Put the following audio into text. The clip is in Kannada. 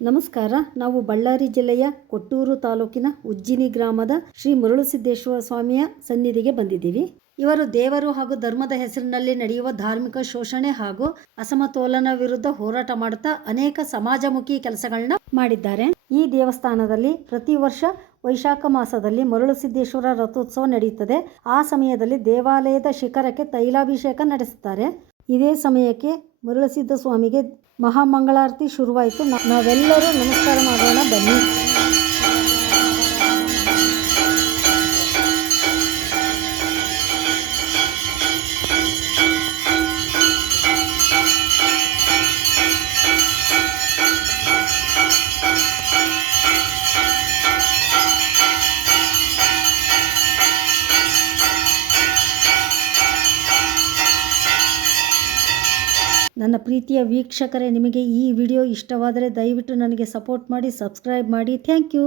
ನಮಸ್ಕಾರ. ನಾವು ಬಳ್ಳಾರಿ ಜಿಲ್ಲೆಯ ಕೊಟ್ಟೂರು ತಾಲೂಕಿನ ಉಜ್ಜಿನಿ ಗ್ರಾಮದ ಶ್ರೀ ಮರುಳಸಿದ್ದೇಶ್ವರ ಸ್ವಾಮಿಯ ಸನ್ನಿಧಿಗೆ ಬಂದಿದ್ದೀವಿ. ಇವರು ದೇವರು ಹಾಗೂ ಧರ್ಮದ ಹೆಸರಿನಲ್ಲಿ ನಡೆಯುವ ಧಾರ್ಮಿಕ ಶೋಷಣೆ ಹಾಗೂ ಅಸಮತೋಲನ ವಿರುದ್ಧ ಹೋರಾಟ ಮಾಡುತ್ತಾ ಅನೇಕ ಸಮಾಜಮುಖಿ ಕೆಲಸಗಳನ್ನ ಮಾಡಿದ್ದಾರೆ. ಈ ದೇವಸ್ಥಾನದಲ್ಲಿ ಪ್ರತಿ ವರ್ಷ ವೈಶಾಖ ಮಾಸದಲ್ಲಿ ಮರುಳಸಿದ್ದೇಶ್ವರ ರಥೋತ್ಸವ ನಡೆಯುತ್ತದೆ. ಆ ಸಮಯದಲ್ಲಿ ದೇವಾಲಯದ ಶಿಖರಕ್ಕೆ ತೈಲಾಭಿಷೇಕ ನಡೆಸುತ್ತಾರೆ. ಇದೇ ಸಮಯಕ್ಕೆ ಮರುಳಸಿದ್ದ ಸ್ವಾಮಿಗೆ ಮಹಾಮಂಗಳಾರತಿ ಶುರುವಾಯಿತು. ನಾವೆಲ್ಲರೂ ನಮಸ್ಕಾರ ಮಾಡೋಣ ಬನ್ನಿ. ನನ್ನ ಪ್ರೀತಿಯ ವೀಕ್ಷಕರೇ, ನಿಮಗೆ ಈ ವಿಡಿಯೋ ಇಷ್ಟವಾದರೆ ದಯವಿಟ್ಟು ನನಗೆ ಸಪೋರ್ಟ್ ಮಾಡಿ, ಸಬ್ಸ್ಕ್ರೈಬ್ ಮಾಡಿ. Thank you.